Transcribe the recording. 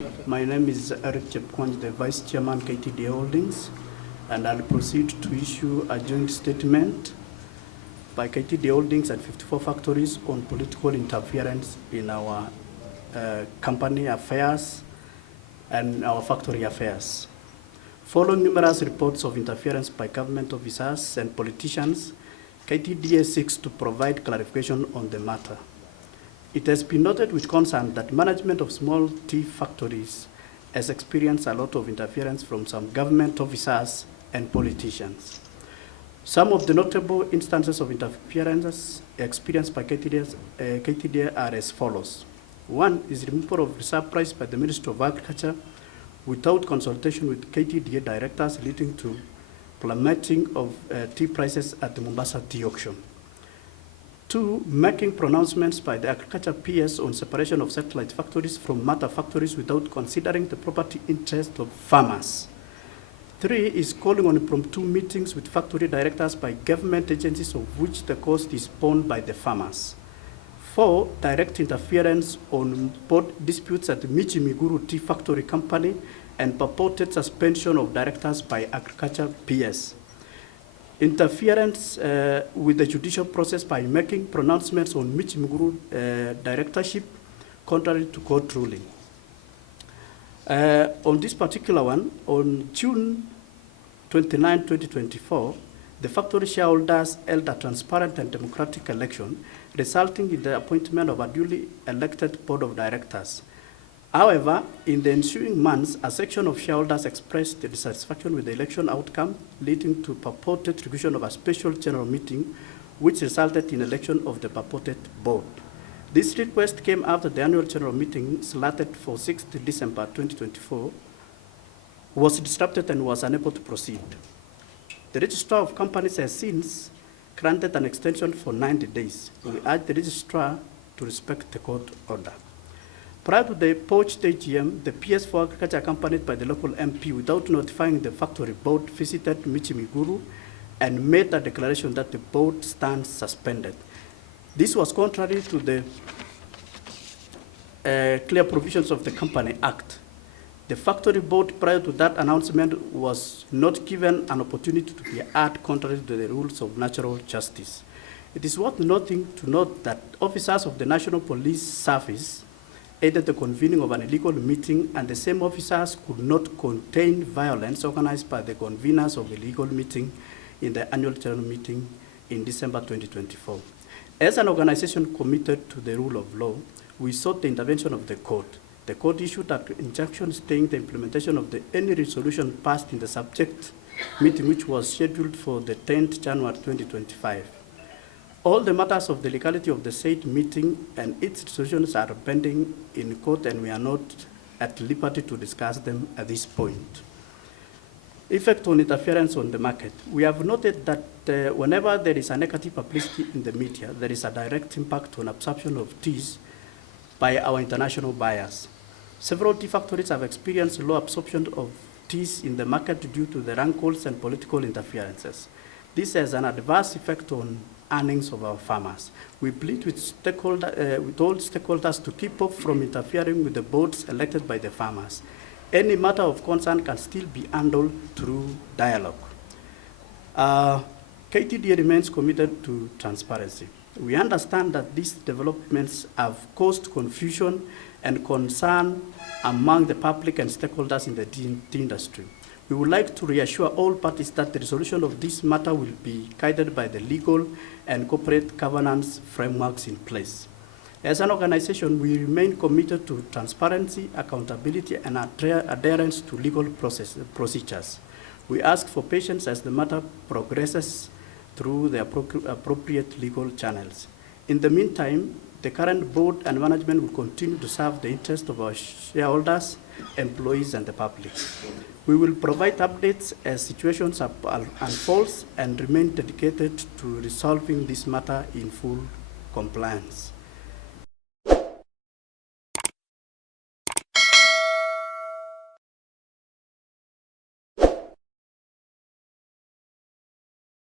My name is Eric Chepkwony, the Vice Chairman, KTDA Holdings, and I'll proceed to issue a joint statement by KTDA Holdings and 54 factories on political interference in our company affairs and our factory affairs. Following numerous reports of interference by government officers and politicians, KTDA seeks to provide clarification on the matter. It has been noted with concern that management of small tea factories has experienced a lot of interference from some government officers and politicians. Some of the notable instances of interference experienced by KTDA are as follows. One is removal of reserve price by the Ministry of Agriculture without consultation with KTDA directors, leading to plummeting of tea prices at the Mombasa tea auction. Two, making pronouncements by the agriculture PS on separation of satellite factories from mother factories without considering the property interest of farmers. Three is calling on impromptu meetings with factory directors by government agencies of which the cost is borne by the farmers. Four, direct interference on board disputes at the Michi Miguru Tea Factory Company and purported suspension of directors by agriculture PS. Interference with the judicial process by making pronouncements on Michi Miguru directorship contrary to court ruling. On this particular one, on June 29, 2024, the factory shareholders held a transparent and democratic election, resulting in the appointment of a duly elected board of directors. However, in the ensuing months, a section of shareholders expressed dissatisfaction with the election outcome, leading to purported attribution of a special general meeting, which resulted in election of the purported board. This request came after the annual general meeting, slated for 6th December 2024, was disrupted and was unable to proceed. The Registrar of Companies has since granted an extension for 90 days. We urge the Registrar to respect the court order. Prior to the poached AGM, the PS for Agriculture, accompanied by the local MP without notifying the factory board, visited Michi Miguru and made a declaration that the board stands suspended. This was contrary to the clear provisions of the Company Act. The factory board, prior to that announcement, was not given an opportunity to be heard contrary to the rules of natural justice. It is worth noting to note that officers of the National Police Service aided the convening of an illegal meeting, and the same officers could not contain violence organized by the conveners of the illegal meeting in the annual general meeting in December 2024. As an organization committed to the rule of law, we sought the intervention of the court. The court issued an injunction staying the implementation of any resolution passed in the subject meeting, which was scheduled for the 10th January 2025. All the matters of the legality of the said meeting and its resolutions are pending in court, and we are not at liberty to discuss them at this point. Effect on interference on the market. We have noted that whenever there is a negative publicity in the media, there is a direct impact on absorption of teas by our international buyers. Several tea factories have experienced low absorption of teas in the market due to the rankles and political interferences. This has an adverse effect on earnings of our farmers. We plead with all stakeholders to keep off from interfering with the boards elected by the farmers. Any matter of concern can still be handled through dialogue. KTDA remains committed to transparency. We understand that these developments have caused confusion and concern among the public and stakeholders in the tea industry. We would like to reassure all parties that the resolution of this matter will be guided by the legal and corporate governance frameworks in place. As an organization, we remain committed to transparency, accountability, and adherence to legal procedures. We ask for patience as the matter progresses through the appropriate legal channels. In the meantime, the current board and management will continue to serve the interest of our shareholders, employees, and the public. We will provide updates as situations unfold and remain dedicated to resolving this matter in full compliance.